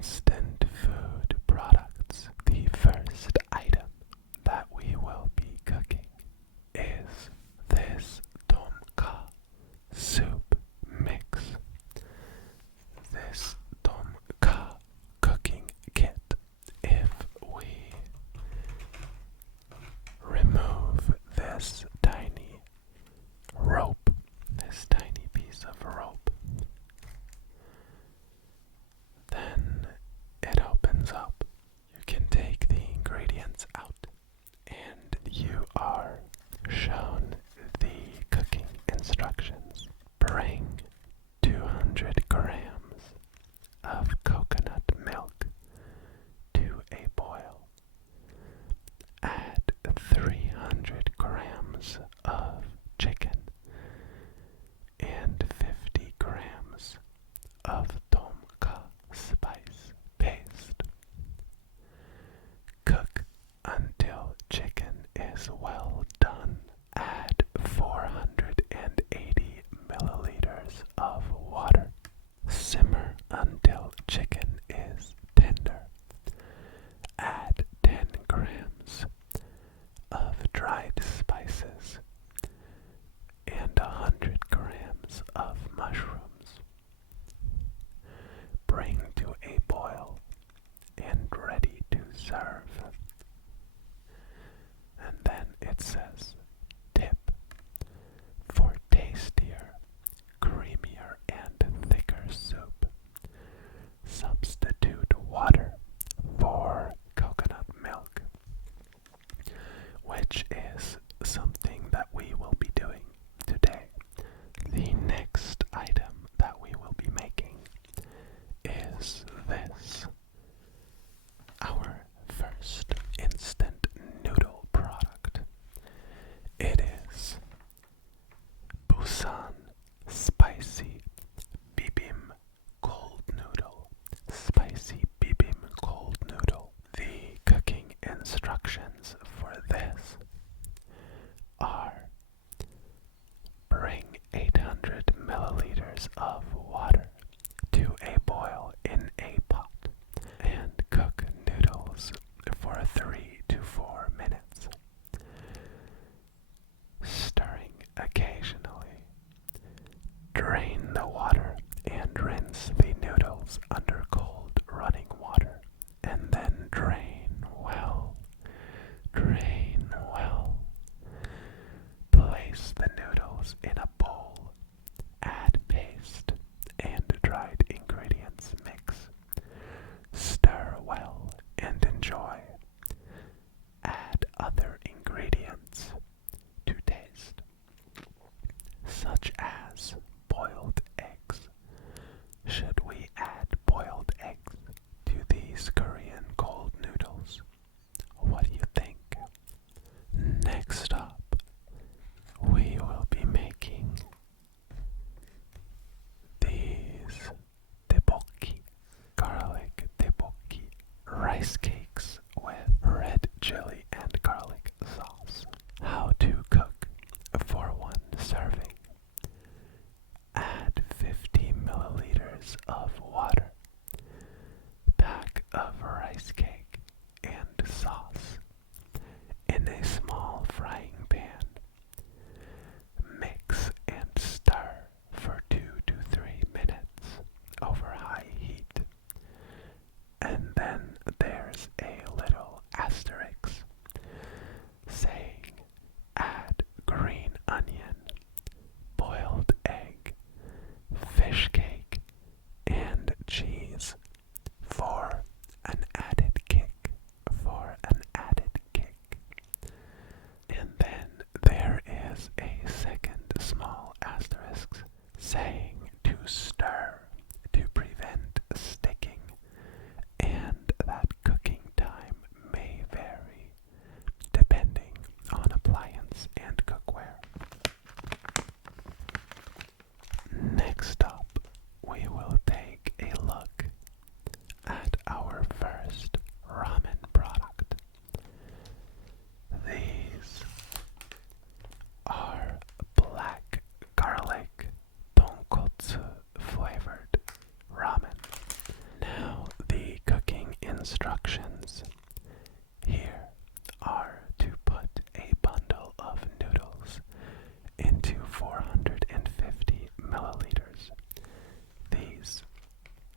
instant food products. The first item that we will be cooking is this Tom Kha soup mix. This Tom Kha cooking kit, if we remove this tiny rope, this tiny piece of rope, then it opens up. You can take the ingredients out and you are shown the cooking instructions. Bring 200 grams of coconut milk to a boil. Add 300 grams of chicken and 50 grams of Tom Kha spice paste. Cook until chicken is well done. Add 480 milliliters of water. Simmer until chicken is tender. Add 10 grams of dried spices and 100 grams of mushrooms. Bring to a boil and ready to serve. And then it says, tip: for tastier, creamier, and thicker soup, substitute water for coconut milk, which is something that we will be doing today. The next item that we will be making is this. Our first instant noodle product. It is Busan Spicy Bibim Cold Noodle. Spicy Bibim Cold Noodle. The cooking instructions for this are: bring 800 milliliters of water to a boil in a pot and cook noodles for 3 to 4 minutes, stirring occasionally. Drain the water and rinse the noodles under cold running water, and then drain well. Drain well. Place the noodles in a bowl. Add paste and dried ingredients mix. Stir well and enjoy. Add other ingredients to taste, such as boiled eggs. Should we add boiled eggs to these Korean cold noodles? What do you think? Next up, we will be making these tteokbokki, garlic tteokbokki rice cakes with red chili and garlic sauce. How to cook for one serving. Add 50 milliliters of water, pack of rice cake and sauce in a small frying pan. Mix and stir for 2 to 3 minutes over high heat. And then there's a little asterisk. instructions. Here are to put a bundle of noodles into 450 milliliters. These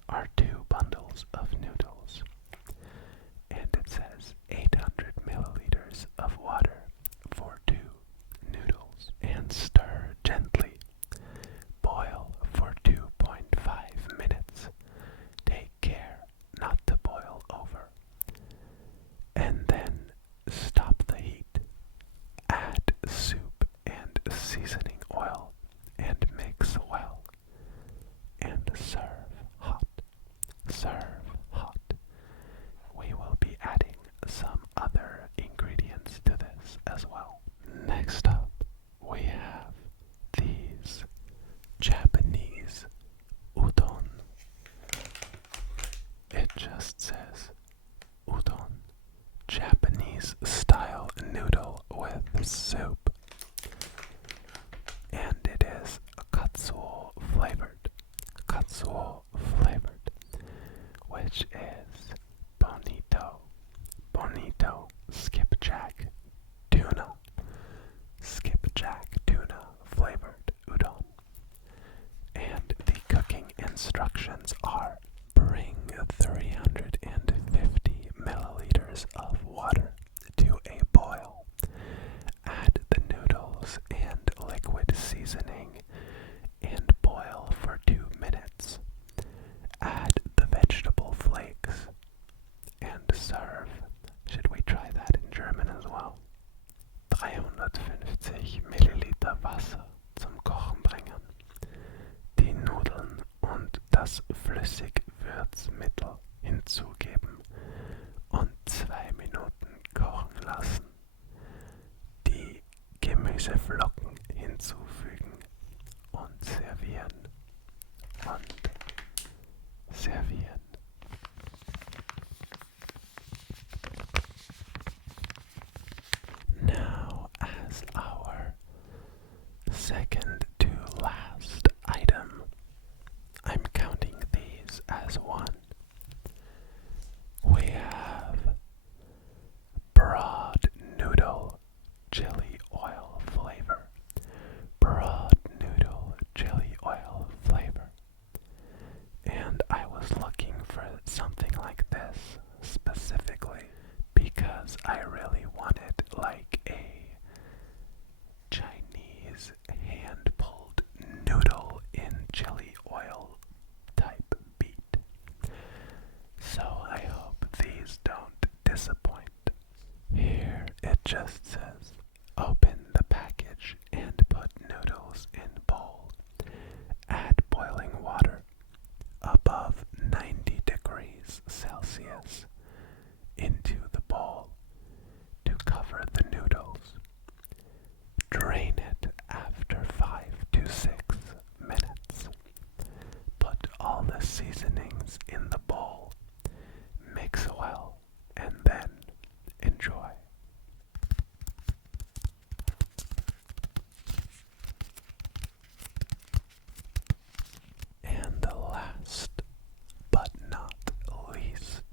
are 2 bundles of noodles. And it says 800 milliliters of water for 2 noodles. And stir gently. Boil for 2.5 minutes. Take care not to boil over. And then stop the heat. Add soup and seasoning oil and mix well. And serve hot. Serve hot. We will be adding some other ingredients to this as well. Next up, we have these Japanese udon. It just says udon, Japanese style noodle with soup. And it is Katsuo flavored. Katsuo flavored, which is bonito skipjack tuna. Skipjack tuna flavored udon. And the cooking instructions are: bring 350 milliliters of water to a boil. Add the noodles and liquid seasoning and boil for 2 minutes. Add the vegetable flakes and serve. Should we try that in German as well? 350 Milliliter Wasser zum Kochen bringen. Die Nudeln und das Flüssigwürzmittel hinzugeben und 2 Minuten kochen lassen. Die Gemüseflocken hinzufügen und servieren. Now, as our second to last item, I'm counting these as one. We have broad noodle chili oil flavor. Broad noodle chili oil flavor. And I was looking for something like this specifically because I really wanted like a Chinese hand-pulled noodle in chili oil type beat. So I hope these don't disappoint. Here it just says, open the package and put noodles in bowl. Add boiling water above 90 degrees Celsius into the bowl to cover the noodles. Drain it after 5 to 6 minutes. Put all the seasonings in the bowl. Mix well and then enjoy. And the last but not least,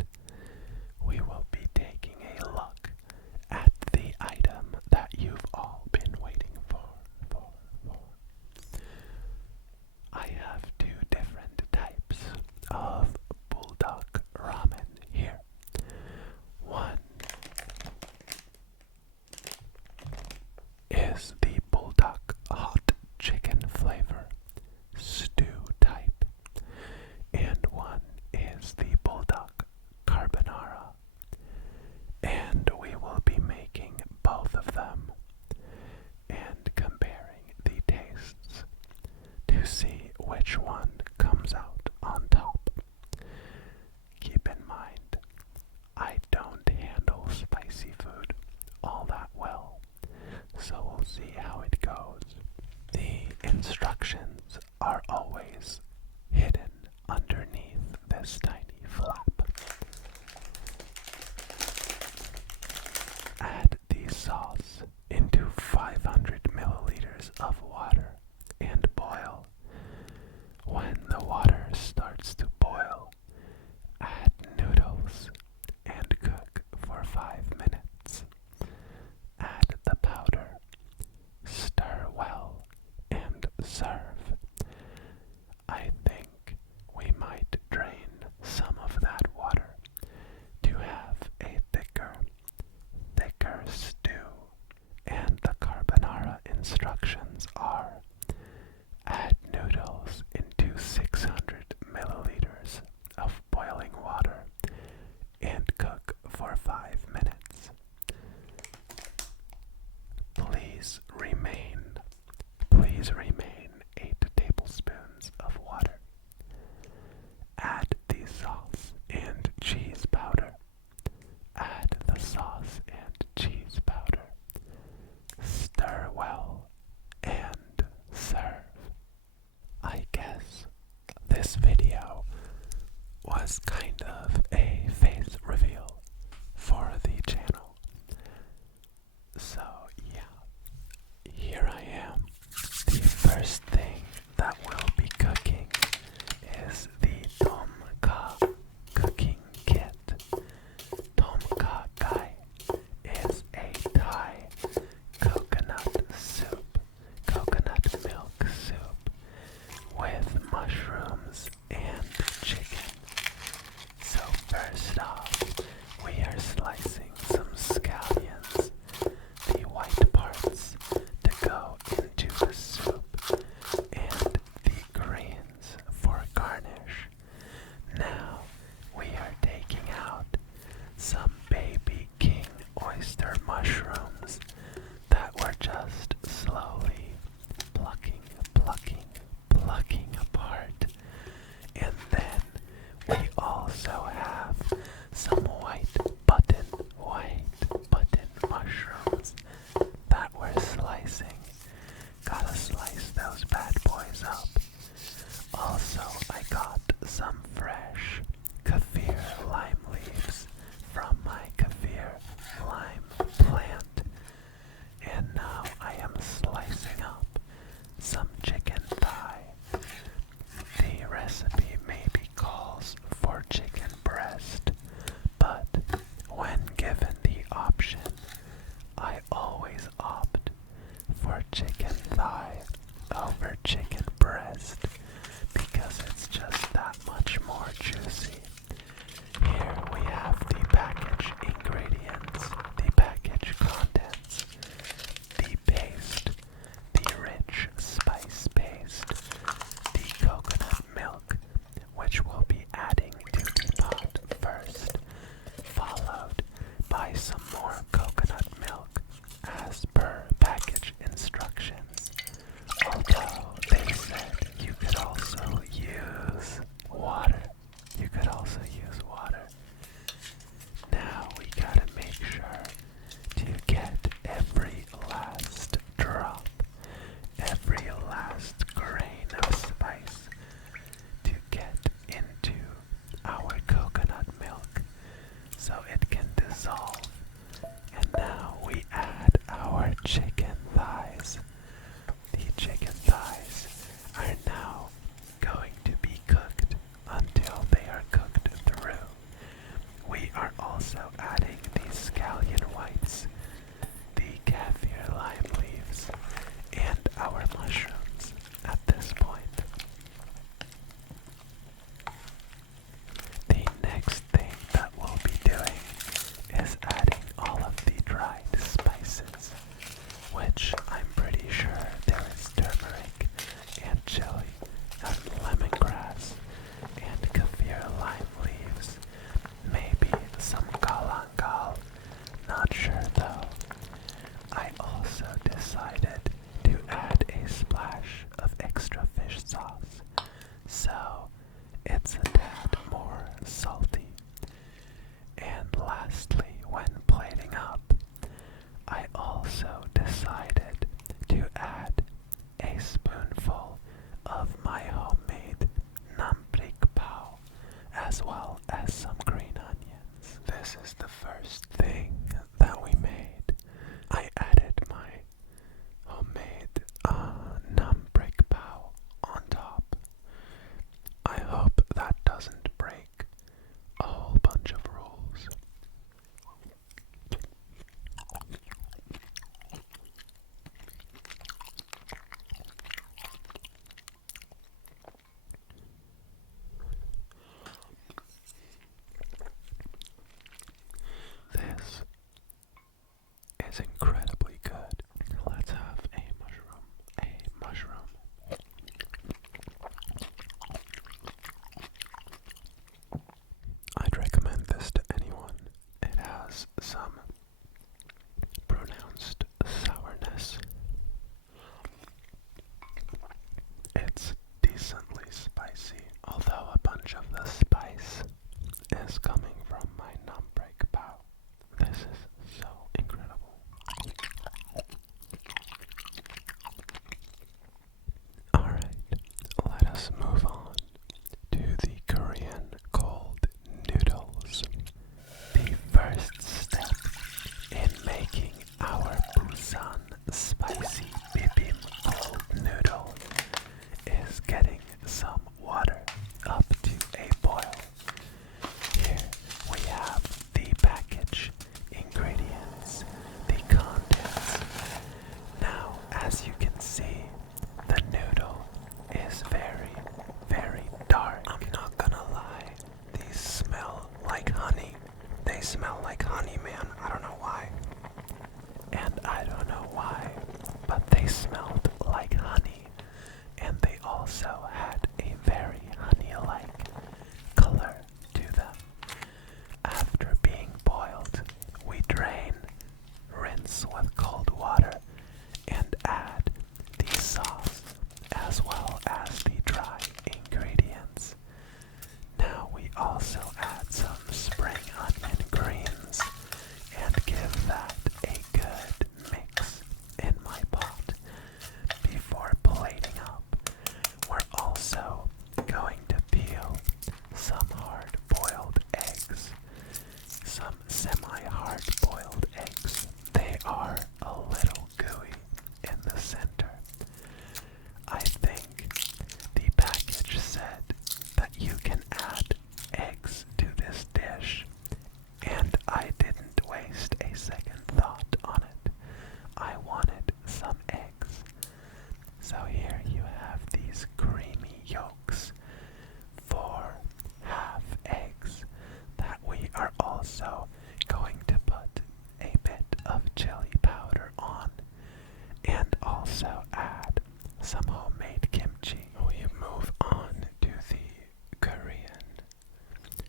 we will be taking a look at the item that you've all been waiting for. I have 2 different types of Buldak Ramen here. One is the Buldak hot chicken flavor stew type, and one is the Buldak Carbonara, and we will be making both of them and comparing the tastes to see which one comes out on top. Keep in mind, I don't handle spicy food all that well, so we'll see how it goes. The instructions are always hidden underneath this tiny flap. Add the sauce into 500 milliliters of water and boil. When the water starts to boil, add noodles as kind of a face reveal for the channel. So yeah, here I am. The first thing that we'll be cooking is the Tom Kha cooking kit. Tom Kha Gai is a Thai coconut soup, coconut milk soup with mushrooms and chicken. So first off, we are slicing some scallions, the white parts, to go into the soup, and the greens for garnish. Now we are taking out some baby king oyster mushrooms that were just slowly plucking apart. And then we also have some white button mushrooms that we're slicing. Gotta slice those bad boys up. Also, I got some fresh kaffir lime leaves from my kaffir lime plant. And now I am slicing up some chicken thigh. The recipe maybe calls for chicken breast, but when given the option, I always opt for chicken thigh over chicken breast because it's just that much more juicy. Here we have the package ingredients, the package contents, the paste, the rich spice paste, the coconut milk, which we'll be adding to the pot first, followed by some more coconut milk as per package instructions. Although they said you could also use water. You could also use water. Now we gotta make sure to get every last drop, every last grain of spice to get into our coconut milk so it can dissolve. And now we add our chicken thighs. The chicken thighs are now going to be cooked until they are cooked through. We are also adding the scallion whites, the kaffir lime leaves, and our mushrooms at this point. The next thing that we'll be doing is adding all of the dried spices, which I'm pretty sure there is turmeric and chili and lemongrass and kaffir lime leaves, maybe some galangal, not sure though. I also decided to add a splash of extra fish sauce, so it's a tad more salty. And lastly, when plating up, I also decided to add a spoonful of my homemade namprik pao, as well as some green onions. This is the first thing that we made. I added my homemade namprik pao on top. I hope that doesn't break a whole bunch of rules. This smell like honey, man. I don't know why. And I don't know why, but they smelled like honey. And they also had a very honey-like color to them. After being boiled, we drain, rinse with cold water, and add the sauce as well as the dry ingredients. Now we also add some spring onion greens and give that a good mix in my pot before plating up. We're also going to peel some hard-boiled eggs, some semi-hard-boiled eggs. They are a little gooey in the center. I think the package said that you can add eggs to this dish, and I didn't waste a second thought on it. I wanted some eggs. So here you have these creamy yolks, 4 half eggs that we are also going to put a bit of chili powder on, and also add some homemade kimchi. We move on to the Korean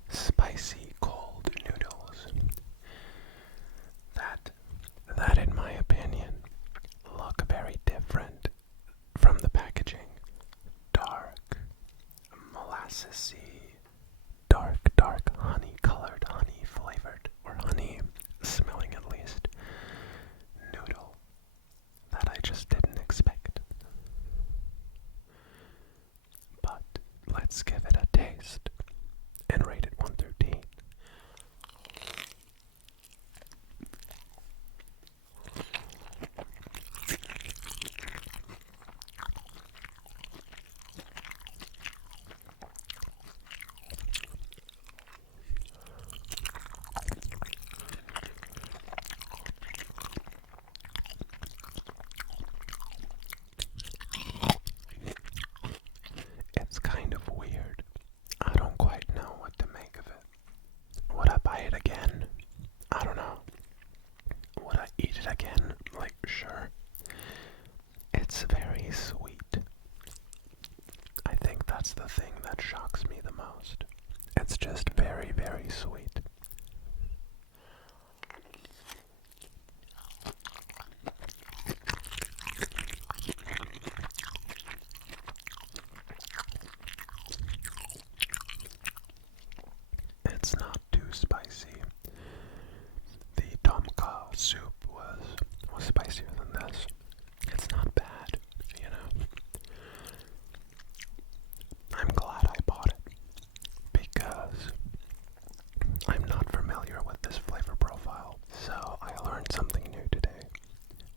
spicy cold noodles. That in my opinion look very different from the packaging. Dark, molassesy, dark honey colored, honey flavored, or honey smelling at least, noodle that I just didn't expect. But let's give it a taste and rate it 1 through 10. It's kind of weird. I don't quite know what to make of it. Would I buy it again? I don't know. Would I eat it again? Like, sure. It's very sweet. I think that's the thing that shocks me the most. It's just very, very sweet. It's not too spicy. The Tom Kha soup was spicier than this. It's not bad, you know. I'm glad I bought it because I'm not familiar with this flavor profile, so I learned something new today.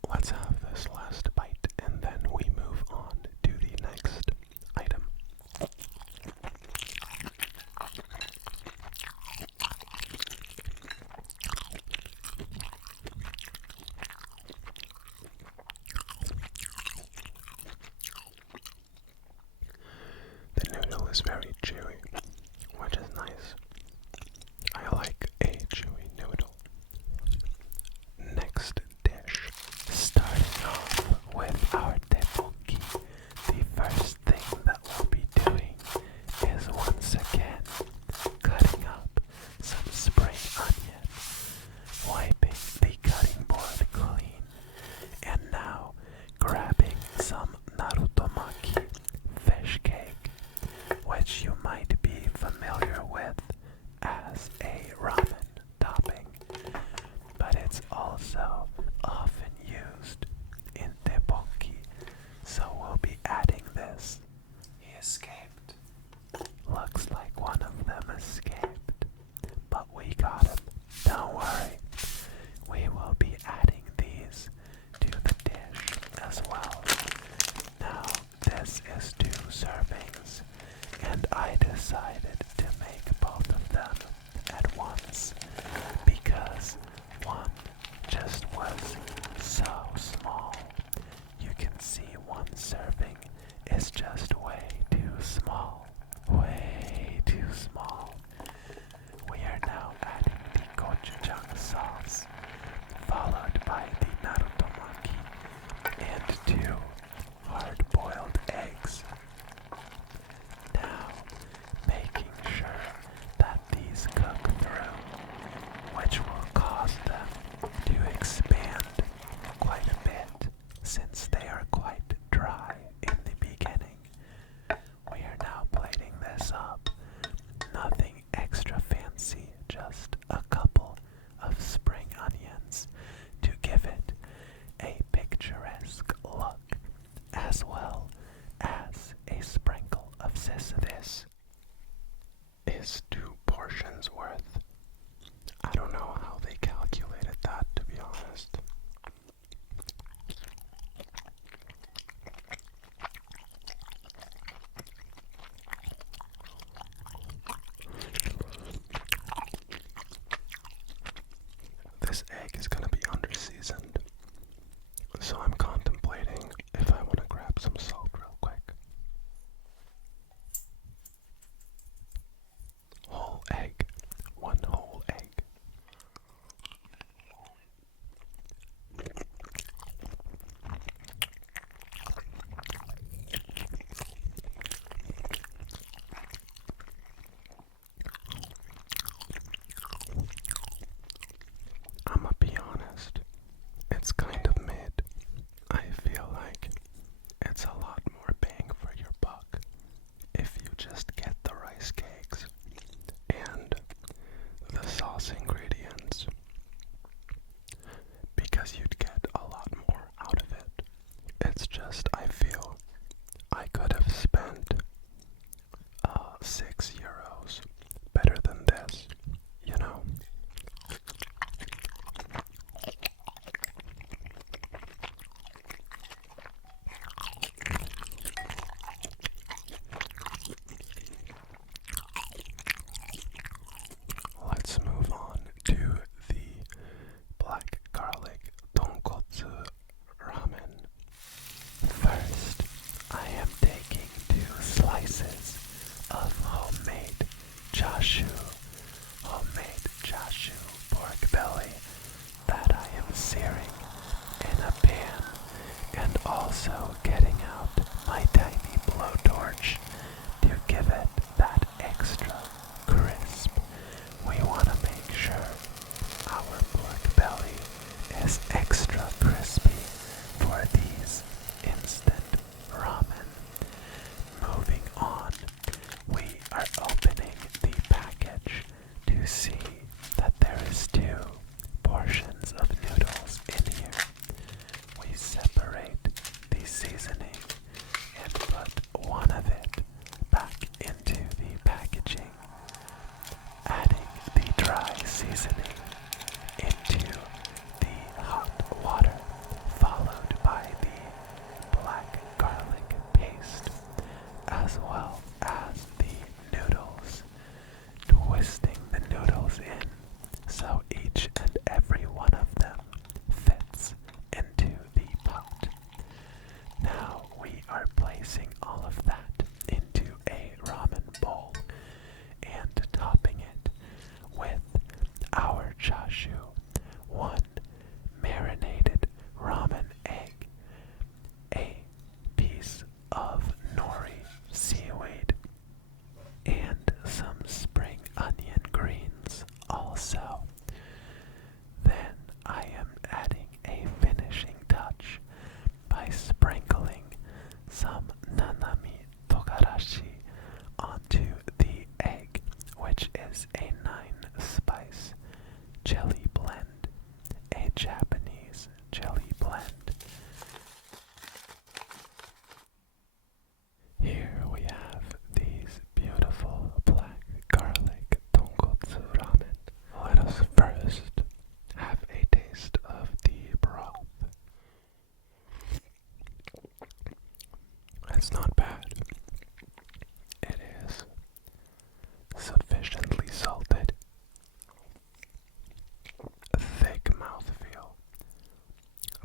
Let's have this last bite and then we move on to the next item. The noodle is very chewy, which is nice. I like a chewy noodle. Next dish, starting off with our tteokbokki. The first thing that we'll be doing is once again cutting up some spring onion, wiping the cutting board clean, and now grabbing some narutomaki fish cake, which you might be familiar with as a ramen topping, but it's also often used in tteokbokki, so we'll be adding this. He escaped. Looks like one of them escaped, but we got him. Don't worry. We will be adding these to the dish as well. Now, this is 2 servings, and I decided to make both of them at once because one just was so small. You can see 1 serving is just way too small. Way too small. We are now adding the gochu homemade chashu pork belly that I am searing in a pan, and also getting out my tiny blowtorch to give it that extra crisp. We want to make sure our pork belly is extra crispy for these instant ramen. Moving on, we are opening the package to see that there is 2 portions of noodles in here. We separate the seasoning and put one of it back into the packaging, adding the dry seasoning into the hot water, followed by the black garlic paste, as well as the noodles, twisting the noodles in so each and every one of them fits into the pot. Now we are placing all of that into a ramen bowl and topping it with our chashu, 1 marinated ramen egg, a piece of nori seaweed, and some spring onion greens also. Then I am adding a finishing touch by sprinkling some nanami togarashi onto the egg, which is a 9-spice chili blend, a Japanese chili blend. Here we have these beautiful black garlic tonkotsu ramen. Let us first have a taste of the broth. It's not bad. It is sufficiently salted, a thick mouthfeel,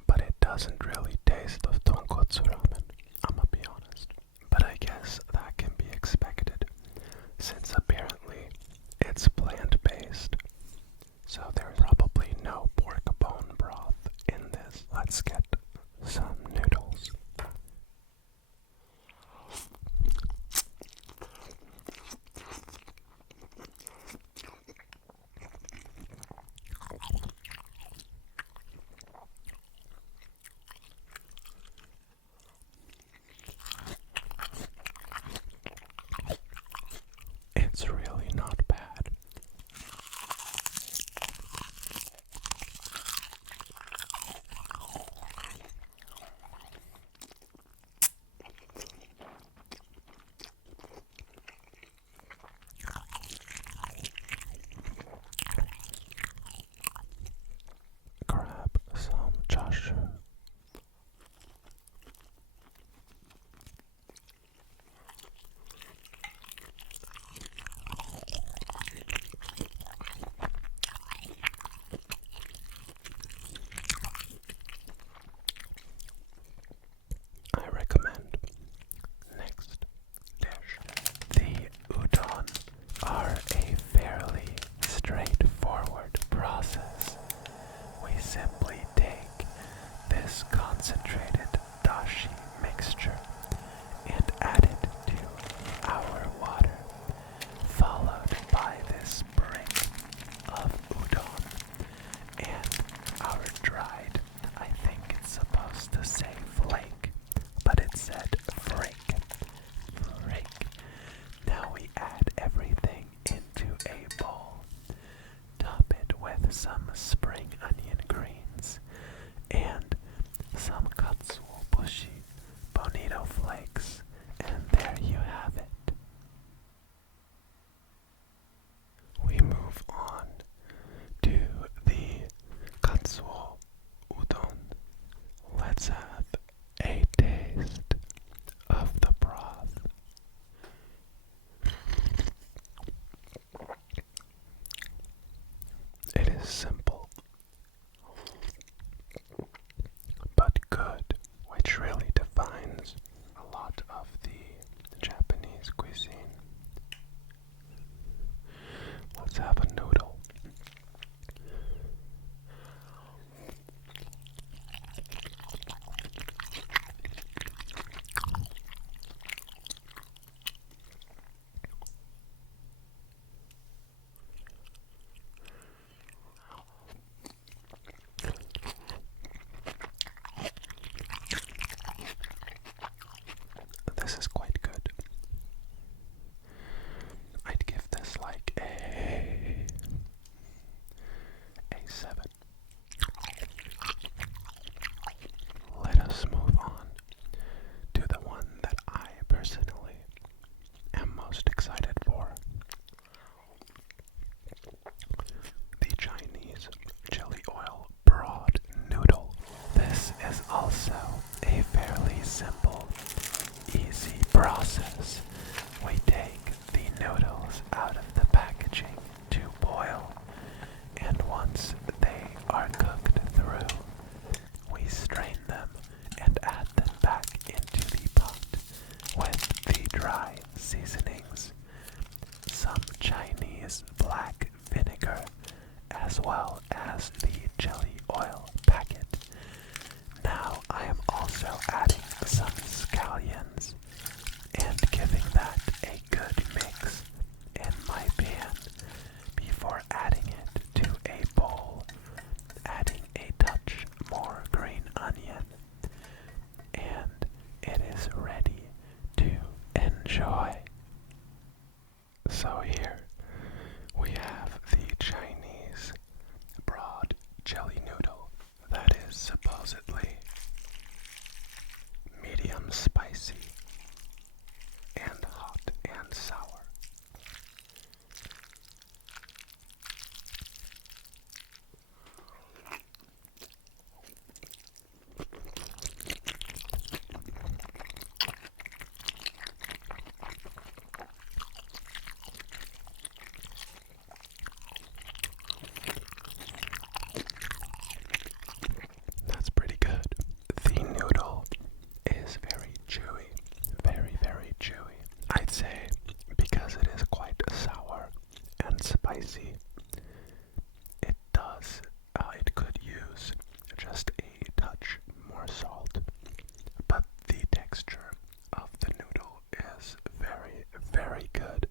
but it doesn't really taste of tonkotsu ramen, I'm gonna be honest. But I guess that can be expected, since apparently it's plant-based, so there's probably no pork bone broth in this. Let's get some noodles. It's really not bad. Grab some chashu. I recommend next dish. The udon are a fairly straightforward process. We simply take this concentrated dashi mixture and add it to our water, followed by this brick of udon and our dried, I think it's supposed to say flake, but it said freak. Now we add everything into a bowl, top it with some spring onion greens and some Katsuo bonito flakes, and there you have it. We move on to the Katsuo Udon. Let's have a taste of the broth. It is simple as well as the chili oil packet. Now I am also adding some scallions and giving that a good mix in my pan before adding it to a bowl, adding a touch more green onion, and it is ready to enjoy. So here we have the Chinese broad jelly noodle that is supposedly medium spicy and hot and sour. That's pretty good. The noodle is very chewy, very chewy. I'd say because it is quite sour and spicy, it could use just a touch more salt, but the texture of the noodle is very good.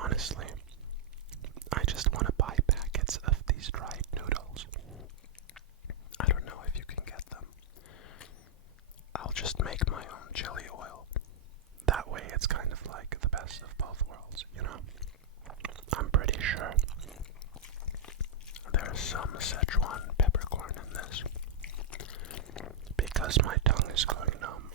Honestly, I just want to buy packets of these dried noodles. I don't know if you can get them. I'll just make my own chili oil. That way it's kind of like the best of both worlds, you know? I'm pretty sure there's some Szechuan peppercorn in this because my tongue is going numb.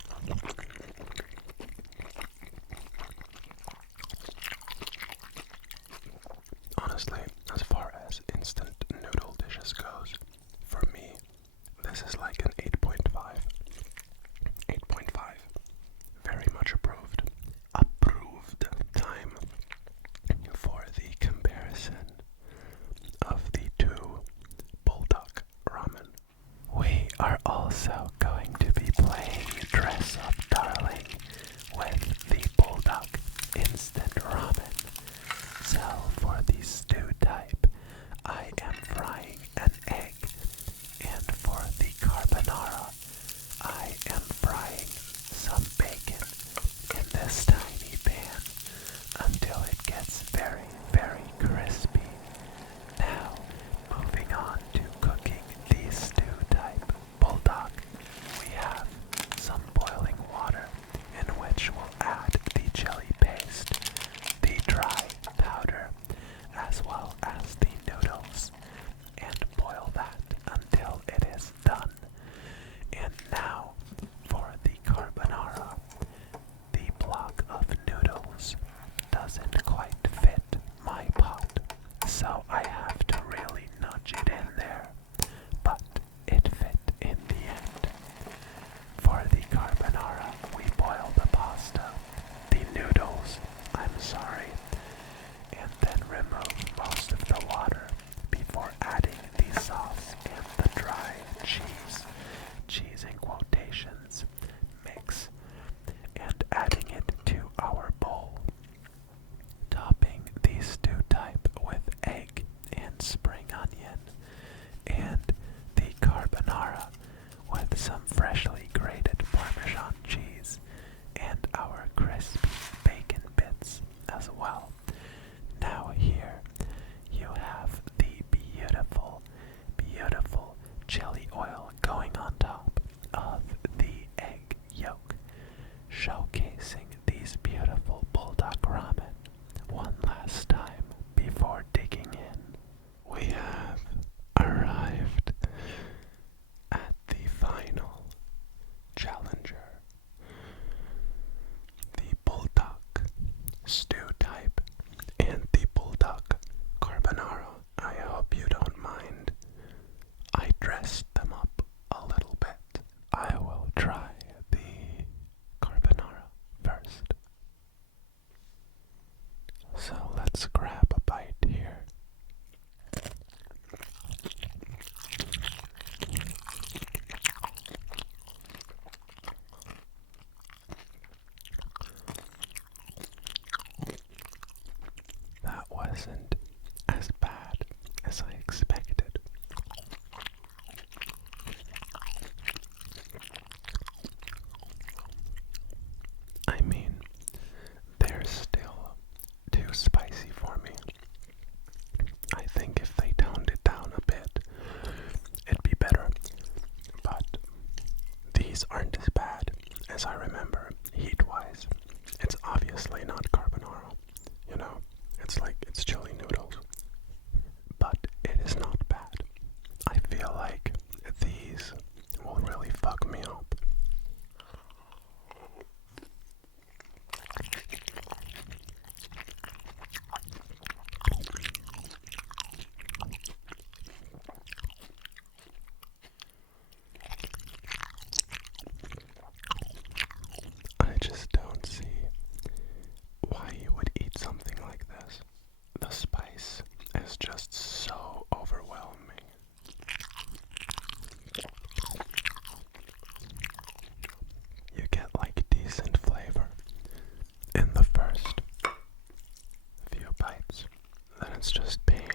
Honestly, as far as instant noodle dishes goes, for me, this is like an 8.5. 8.5. Very much approved. Approved time for the comparison of the two Buldak Ramen. We are also going to be playing Dress Up Darling with the Buldak Instant Ramen. So for the stew type, I am frying an egg, and for the carbonara, I am frying some bacon in this tiny pan until it gets very crispy. Now, moving on to cooking the stew type Buldak, we have some boiling water in which we'll add the chili paste, the dry powder, as well as the noodles, and boil that until it is done. And now, for the carbonara, the block of noodles doesn't quite fit my pot, so I have to really nudge it in there, but it fit in the end. For the carbonara, we boil the pasta, the noodles, and then remove most of the water before adding the sauce and the dry cheese in quotations, mix, and adding it to our bowl. Topping the stew type with egg and spring onion, and the carbonara with some freshly grated Parmesan cheese and our crispy bacon bits as well. Now here you have the beautiful chili oil going on top of the egg yolk, showcasing these beautiful Buldak Ramen one last time before digging in. We have arrived at the final challenger, the Buldak stew type and the Buldak carbonara. I hope you don't mind. I dressed them up a little bit. I will try the carbonara. these aren't as bad as I remember heat-wise. It's obviously not carbonara, you know? It's chili noodles. But it is not bad. I feel like these will really fuck me up. I just don't see why you would eat something like this. The spice is just so overwhelming. You get like decent flavor in the first few bites, then it's just pain.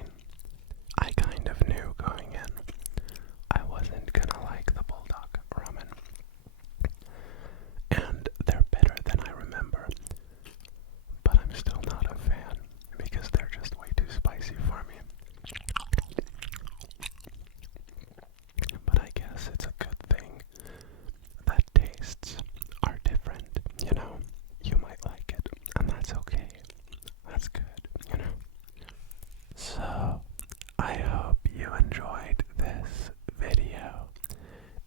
I kind of knew going in I wasn't gonna like the Buldak Ramen. And they're better than I remember. But I'm still not a fan because they're just way too spicy for me. But I guess it's a good thing that tastes are different, you know? You might like it, and that's okay. That's good, you know? So, I hope you enjoyed this video.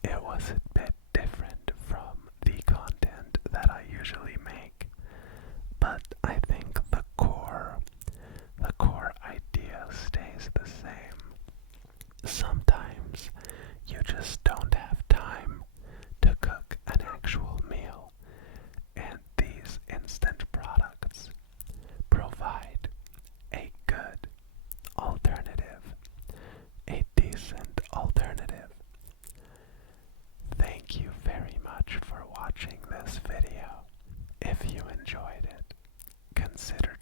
It was a bit different from the content that I usually make, but I think the core idea stays the same. Sometimes you just don't have time to cook an actual meal, and these instant products provide a good alternative, a decent alternative. Thank you very much for watching this video. If you enjoyed it, consider